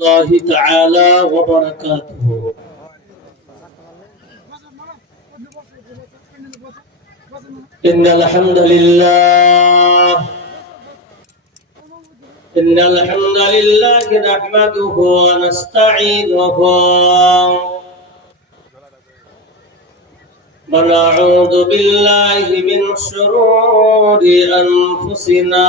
الله تعالى وبركاته. إن الحمد لله. إن الحمد لله نحمده ونستعينه. ونعوذ بالله من شرور أنفسنا.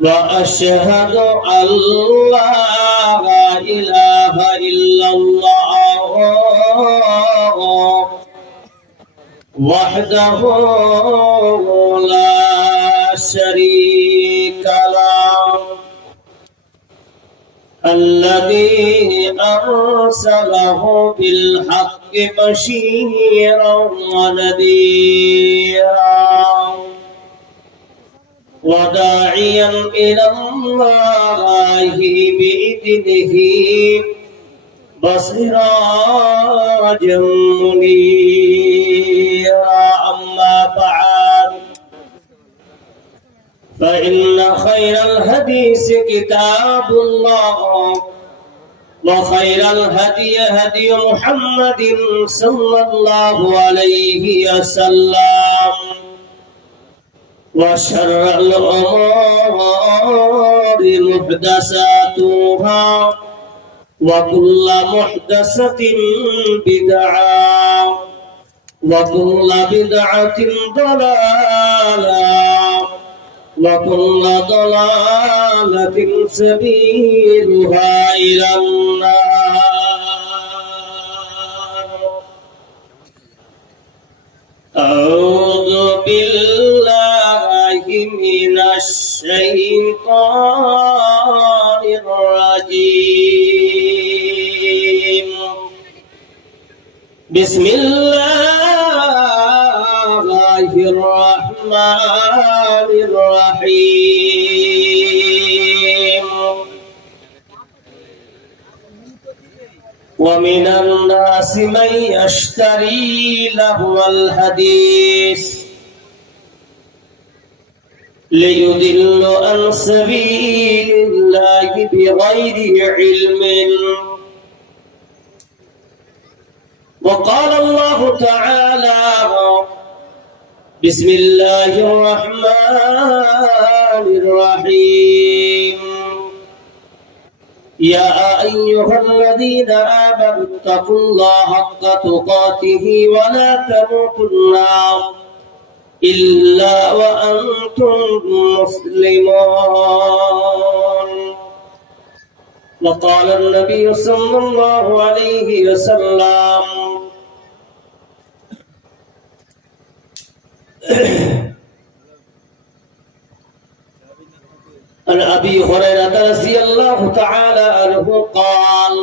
وأشهد أن لا إله إلا الله وحده لا شريك له الذي أرسله بالحق بشيرا ونذيرا. وداعيا إلى الله بإذنه. بصراجا منيرا. أما بعد فإن خير الحديث كتاب الله وخير الهدي هدي محمد صلى الله عليه وسلم. وشر الأمور محدثاتها وكل محدثة بدعة وكل بدعة ضلالة وكل ضلالة سبيلها إلى النار من الشيطان الرجيم. بسم الله الرحمن الرحيم. ومن الناس من يشتري لهو الحديث. ليضل عن سبيل الله بغير علم. وقال الله تعالى بسم الله الرحمن الرحيم. يا أيها الذين آمنوا اتقوا الله حق تقاته ولا تموتن. إلا وأنتم مسلمون. وقال النبي صلى الله عليه وسلم عن أبي هريرة رضي الله تعالى عنه قال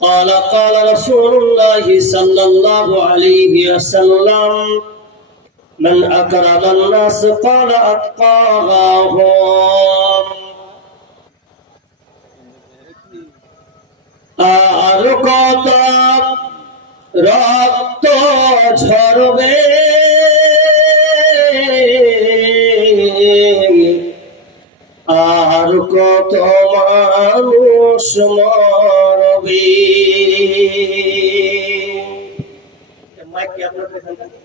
قال قال رسول الله صلى الله عليه وسلم من أكرم الناس قال أتقاهم আর কত রক্ত ঝরবে আর কত মানুষ মরবে মাইক কি আপনার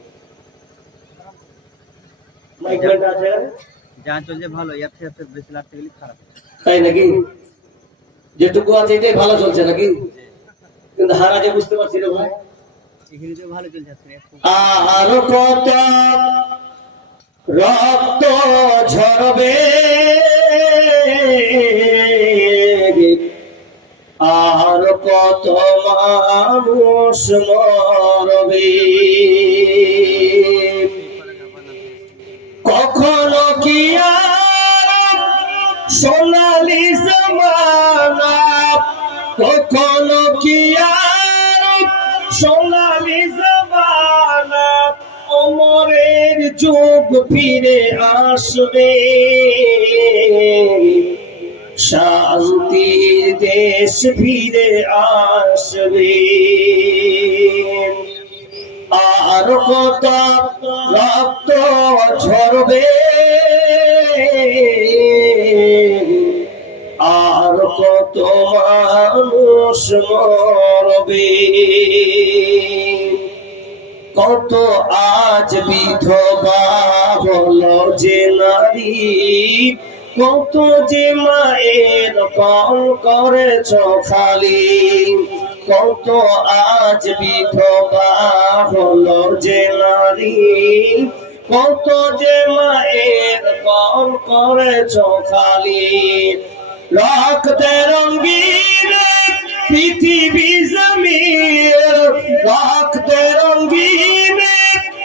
যা চলছে ভালো এর থেকে বেশি লাগতে গেলে খারাপ। তাই নাকি? যেটুকু আছে এটাই ভালো চলছে নাকি? কিন্তু হারা যে বুঝতে পারছি রে ভাই। আর কত রক্ত ঝরবে। আর কত মানুষ মরবে। খালি জমানা ওমরের যুগ ফিরে আসবে। শান্তির দেশ ফিরে আসবে। আর কত রক্ত ঝরবে কত মানুষ মরবে কত আজ বিধবা হল যে নারী, কত যে মায়ের কম করেছ খালি, কত আজ বিধবা হল যে নারী, কত যে মায়ের কম করেছ খালি রক্তে রঙ্গিন পৃথিবী জমির রক্তে রঙ্গিন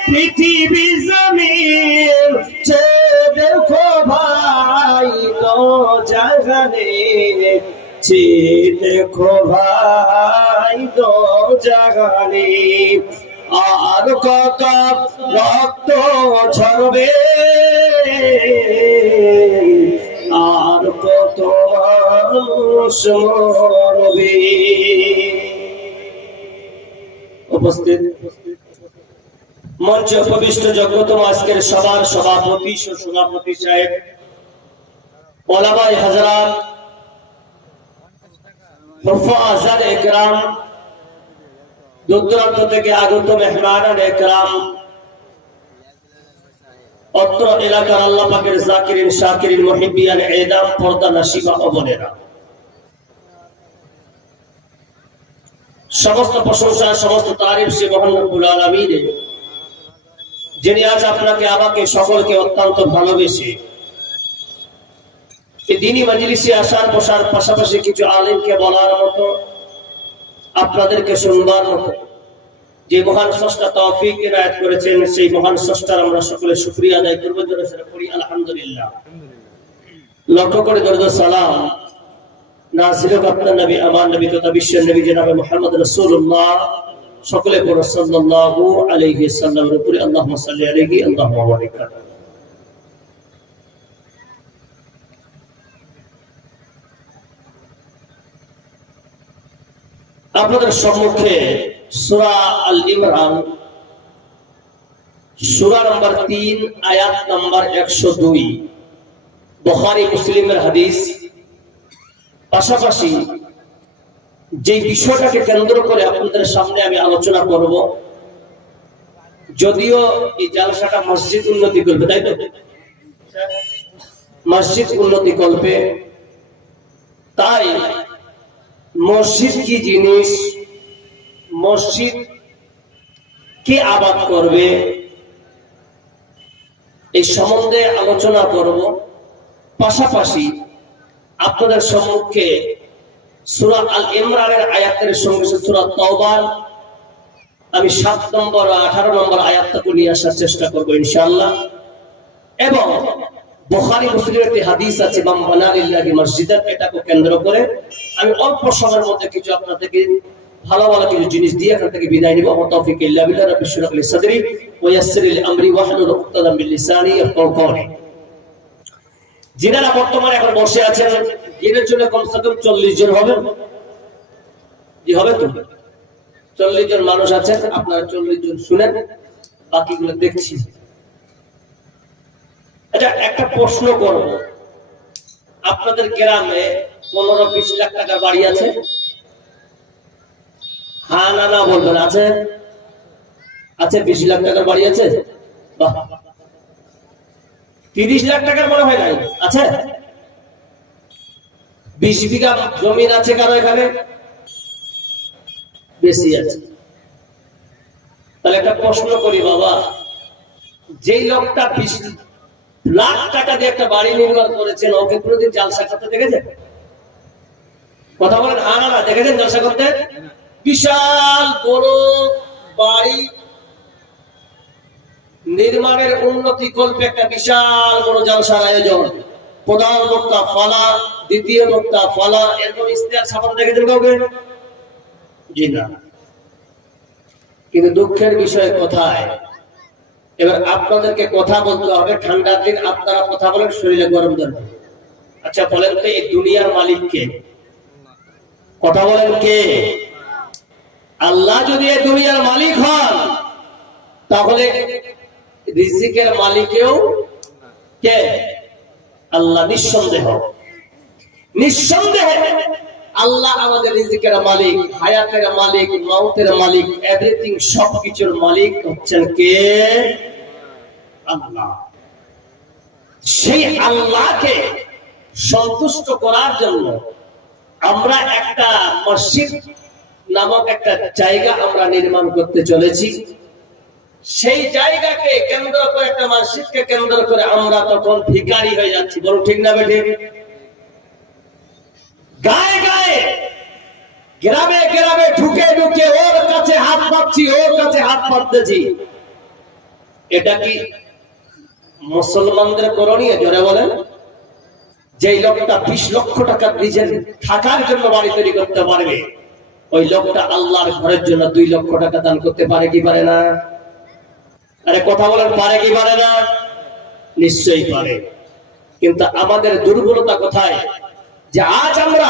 পৃথিবী জমির। চে চে দেখো ভাই তো জাগানে। আর কত রক্ত ঝরবে উপস্থিত। মঞ্চ উপবিষ্ট জগতম আজকের সবার সভাপতি সভাপতি সাহেব দূরান্ত থেকে আগত মেহমান অত্র এলাকার আল্লাহ পাকের জাকিরিন, শাকিরিন মহিবিয়ান এদাম, পর্দা, নাসিবা অবনেরা সমস্ত প্রশংসা, সমস্ত তারিফ সে মহান রব্বুল আলামিনের। যিনি আজ আপনাকে, আমাকে, সকলকে অত্যন্ত ভালোবেসে দিনই মজলিসে আসার, বসার পাশাপাশি কিছু আলিমকে বলার মতো, আপনাদেরকে শুনবার মতো যে মহান স্রষ্টা তৌফিক এনায়েত করেছেন, সেই মহান স্রষ্টার আমরা সকলে শুকরিয়া আদায় করব জন্য সেটা করি আলহামদুলিল্লাহ। লক্ষ্য করে দরদ সালাম। নাজির আপনার নবী, আমার নবী তথা বিশ্বের নবী জনাবে মোহাম্মদ রাসূলুল্লাহ। সকলে পড়ো, সাল্লাল্লাহু আলাইহি সাল্লামের উপরে আল্লাহুম্মা সাল্লি আলাইহি, আল্লাহুম্মা বারিক আপনাদের সম্মুখে সূরা আল ইমরান সূরা নম্বর 3 আয়াত নম্বর 102 বুখারী, মুসলিমের হাদিস। পাশাপাশি যে বিষয়টাকে কেন্দ্র করে আপনাদের সামনে আমি আলোচনা করব, যদিও এই জালসাটা মসজিদ উন্নতি করবে, তাই তো? মসজিদ উন্নতি করবে। তাই মসজিদ কি জিনিস? মসজিদ কে আবাদ করবে? এই সম্বন্ধে আলোচনা করব। পাশাপাশি আপনাদের সম্মুখে সুরা আল ইমরানের আয়াতের সঙ্গে সুরা তওবার, আমি সাত নম্বর আঠারো নম্বর আয়াতটাকে নিয়ে আসার চেষ্টা করব ইনশাল্লাহ এবং বুখারী, মুসলিমের একটি হাদিস আছে, বাম বানালিল্লাহি মসজিদাত এটাকে কেন্দ্র করে আমি অল্প সময়ের মধ্যে কিছু আপনাদেরকে ভালো ভালো কিছু জিনিস দিয়ে এখান থেকে বিদায় নিব। আমার তৌফিক ইল্লা বিল্লাহ। রাব্বিশ শুরহ লি সাদরি ওয়া ইয়াসসির লি আমরি ওয়াহলুল উকতাদাম মিন লিসানি ইয়াফকাহু কওলি। যিনারা বর্তমানে এখন বসে আছেন। এদের জন্য কমসে কম চল্লিশ জন হবে। জি হবে তো? চল্লিশ জন মানুষ আছেন। আপনারা চল্লিশ জন শুনেন। বাকিগুলো দেখছি। আচ্ছা একটা প্রশ্ন করব। আপনাদের গ্রামে পনেরো বিশ লাখ টাকার বাড়ি আছে। হ্যাঁ না না বলবেন আছে? আছে, বিশ লাখ টাকার বাড়ি আছে? তিরিশ লাখ টাকার মনে হয় নাই। আছে? বিশ বিঘা জমিন আছে কারও এখানে? বেশি আছে। তাহলে একটা প্রশ্ন করি, বাবা। যেই লোকটা বিশ লাখ টাকা দিয়ে একটা বাড়ি নির্মাণ করেছেন ওকে কোনোদিন জালসা করতে দেখেছেন কথা বলেন হ্যাঁ না না, দেখেছেন জালসা করতে? বিশাল বড় বাড়ি। নির্মাণের উন্নতি কল্পে একটা বিশাল বড় জলসার আয়োজন। প্রধান বক্তা ফলা, দ্বিতীয় বক্তা ফলা, এরকম ইস্তেহার ছাপাতে দেখেছেন কাউকে? জি না। কিন্তু দুঃখের বিষয় কোথায়? এবার আপনাদেরকে কথা বলতে হবে ঠান্ডার দিন, আপনারা কথা বলেন, শরীরে গরম ধরবে। আচ্ছা বলেন তো এই দুনিয়ার মালিক কে কথা বলেন কে? আল্লাহ যদি এই দুনিয়ার মালিক হন, তাহলে রিজিকের মালিকেও কে? আল্লাহ নিঃসন্দেহ। নিঃসন্দেহে আল্লাহ আমাদের রিজিকের মালিক, হায়াতের মালিক, মাউতের মালিক এভরিথিং সবকিছুর মালিক হচ্ছেন কে? আল্লাহ। সেই আল্লাহকে সন্তুষ্ট করার জন্য আমরা একটা মসজিদ নামক একটা জায়গা আমরা নির্মাণ করতে চলেছি। সেই জায়গাকে কেন্দ্র করে, একটা মসজিদকে কেন্দ্র করে আমরা তখন ভিখারি হয়ে যাচ্ছি। বলো ঠিক না বেঠিক গায়ে গায়ে, গ্রামে গ্রামে ঢুকে ঢুকে ওর কাছে হাত পাচ্ছি, ওর কাছে হাত পাততেছি। এটা কি মুসলমানদের করণীয়? জোরে বলেন। যে লোকটা বিশ লক্ষ টাকা নিজের থাকার জন্য বাড়ি তৈরি করতে পারবে ওই লোকটা আল্লাহর ঘরের জন্য দুই লক্ষ টাকা দান করতে পারে কি পারে না? আরে কথা বলেন, পারে কি পারে না? নিশ্চয়ই পারে। কিন্তু আমাদের দুর্বলতা কোথায়? যে আজ আমরা